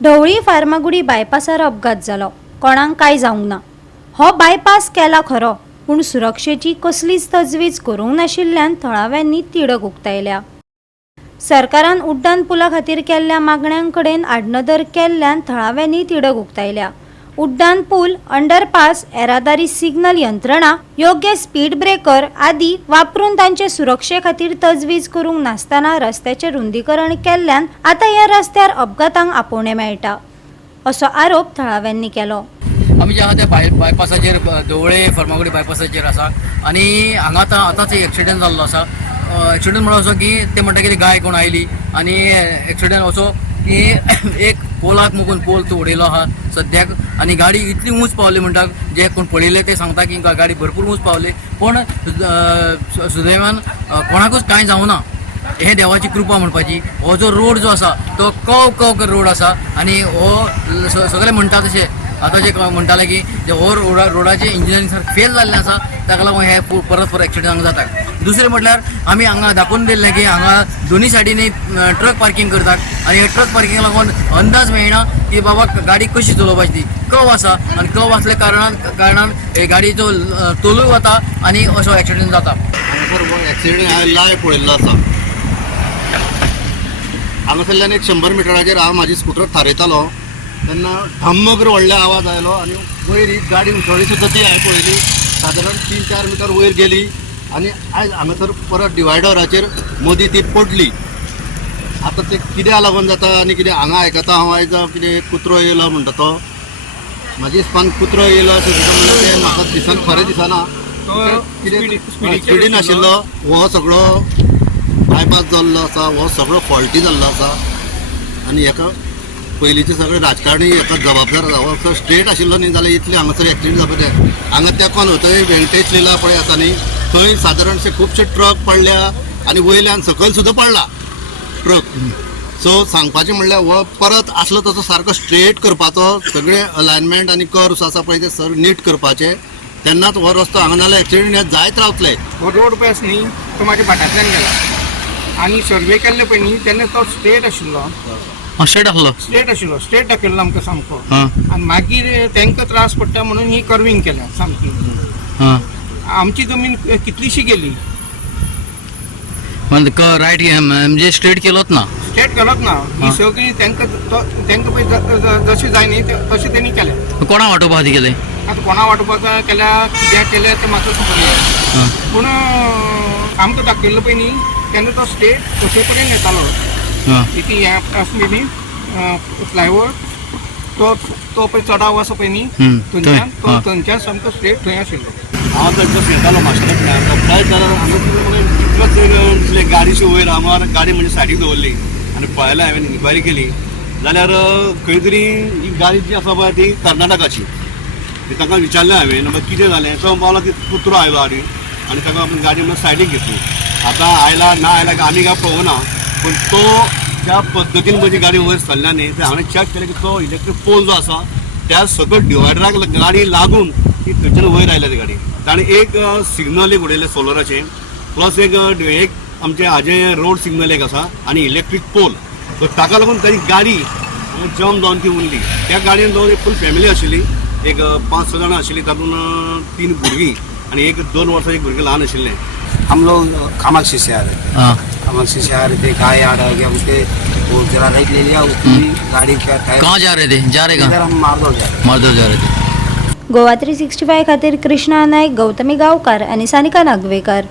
ढवळी फार्मागुडी बायपासार अपघात जालो, कोणाक काय जावंक ना। हो बायपास केला खरो, पूण सुरक्षेची कसलीच तजवीज करूंक नाशिल्ल्यान थळाव्यांनी तिडक उक्तायल्या। सरकारान उड्डाण पुला खातीर केल्ल्या मागण्यांकडेन आडनदर केल्ल्यान थळाव्यांनी तिडक उक्तायल्या। उड्डाण पूल, अंडरपास, येरादारी सिग्नल यंत्रणा, योग्य स्पीड ब्रेकर आदी वापरून तांचे सुरक्षे खातीर तजवीज करूंक नासतना रस्त्याचे रुंदीकरण केल्ल्यान आता ह्या रस्त्यार अपघातांक आपोवणे मेळटा, असो आरोप थळाव्यांनी केलो। आमी जे आहा ते बायपासाचेर ढवळे फार्मागुडी बायपासाचेर आसा आनी हांगा आतांच एक एक्सिडेंट जाल्लो आसा। एक्सिडेंट म्हणून असो की ते म्हणटा की गाय कोण आयली आनी एक्सिडेंट असो की एक पोलाक मुगून पोल तो उडयलो आहा सद्याक, आनी गाडी इतली उंच पावली म्हणटा, जे कोण पळयले ते सांगता की गाडी भरपूर उंच पावली, पण सुदैवान कोणाकूच कांय जावं ना। हे देवाची कृपा म्हणपाची। हो जो रोड जो आसा तो कव रोड आसा आनी हो सगळे म्हणटा तशें आतां जे म्हणटाले की हो रोडाचे इंजिनियरिंग सारकें फेल जाल्लें आसा, ताका लागून हे परत एक्सिडेंट हांगा जाता। दुसरें म्हटल्यार आमी हांगा दाखोवन दिल्लें की हांगा दोनी सायडीनी ट्रक पार्किंग करतात आनी हे ट्रक पार्किंग लागून अंदाज मेळना की बाबा गाडी कशी चलोवपाची ती। कव आसा आनी कव आसल्या कारणान हे गाडीचो तोलूय वता आनी असो एक्सिडेंट जाता। एक्सिडेंट हांवें लायव्ह पळयल्लो आसा। हांगासरल्यान एक 100 मिटराचेर हांव म्हाजी स्कूटर थारयतालो तेन्ना धम्मकर व्हडलो आवाज आयलो आनी वयर ही गाडी उठवली सुद्दां ती हांवें पळयली। सादारण 3-4 मिटर वयर गेली आनी आयज हांगासर परत डिवायडराचेर मदीं ती पडली। आतां ते कित्याक लागून जाता आनी कितें हांगा आयकता हांव आयज कितें कुत्रो येयलो म्हणटा तो, म्हाजे हिसपान कुत्रो येयलो अशें म्हणटा तें म्हाका दिसान खरें दिसना। कितें स्पिडीन आशिल्लो हो सगळो बायपास जाल्लो आसा, हो सगळो फॉल्टी जाल्लो आसा आनी हेका पयलींचे सगळे राजकारणी हेका जबाबदार जावप। स्ट्रेट आशिल्लो न्ही जाल्यार इतले हांगासर एक्सिडेंट जावपाक जाय। हांगा तेंकोन थंय वेंकटेश लिला पळय आसा न्ही, थंय सादारणशे खुबशे ट्रक पडल्या आनी वयल्यान सकयल सुद्दां पडला ट्रक। सो सांगपाचें म्हणल्यार हो परत आसलो तसो सारको स्ट्रेट करपाचो, सगळे अलायनमेंट आनी कर्व्स आसा पळय ते सर नीट करपाचे, तेन्नाच हो रस्तो हांगा नाल्यार एक्सिडेंट हे जायत रावतले। हो रोड पळय आसा न्ही तो म्हाज्या फाटल्यान गेला आनी सर्वे केल्ले पळय न्ही तेन्ना तो स्ट्रेट आशिल्लो, स्ट्रेट दाखयल्लो आमकां सामको। आनी मागीर तांकां त्रास पडटा म्हणून ही कर्विंग केल्या सामकी। आमची जमीन कितलीशी गेली, रायट म्हणजे स्ट्रेट केलोच ना। स्ट्रेट केलोच ना, ही सगळी तांकां पळय जशें जाय न्ही तशें तेणी केलें। कोणा वाटोवपा खातीर केलें? आतां कोणा वाटोवपाक केल्या कित्याक केलें तें म्हाका खबर ना, पूण आमकां दाखयल्लो पळय न्ही तेन्ना तो स्ट्रेट तशे कडेन येतालो। इथे हे आसली न्ही फ्लायओवर तो पळय चडाव आसा पळय न्ही थंयच्यान सामको स्ट्रेट थंय आशिल्लो। हांव थंयचो खेळटालो माशेलांतल्यान, काय तर गाडीचे वयर आमार गाडी म्हणजे सायडीक दवरली आनी पळयलें हांवें इन्क्वायरी केली जाल्यार खंय तरी ही गाडी जी आसा पळय ती कर्नाटकाची। तांकां विचारलें हांवें बाबा कितें जालें, तो पावलो की कुत्रो आयलो आनी ताका गाडी म्हणजे सायडीक घेतली। आतां आयला ना आयला आमी काय पळोवना, पूण तो ज्या पद्दतीन म्हजी गाडी वयर सरल्या न्ही ते हांवें चॅक केलें की तो इलेक्ट्रीक पोल जो आसा त्या सकट डिवायडराक गाडी लागून ती थंयच्यान वयर आयल्या ती गाडी। ताणें एक सिग्नल एक उडयलें सोलराचें, प्लस एक आमचें हाजें रोड सिग्नल एक आसा आनी इलेक्ट्रीक पोल। सो ताका लागून ताची गाडी जम जावन ती उरली। त्या गाडयेन जावन एक फूल फॅमिली आशिल्ली, एक 5-6 जाणां आशिल्लीं, तातूंत 3 भुरगीं आनी एक 2 वर्साचें भुरगें ल्हान आशिल्लें। हम लोग कामाक्षी से आ रहे थे। कामाक्षी से आ रहे थे, गाय आ रहा गया उनके वो जरा राइट ले लिया, उसकी गाड़ी का टायर। कहाँ जा रहे थे? इधर हम मारदोल जा रहे थे। गोवा 365 खातीर कृष्णा नायक, गौतमी गांवकार आनी सानिका नागवेकर।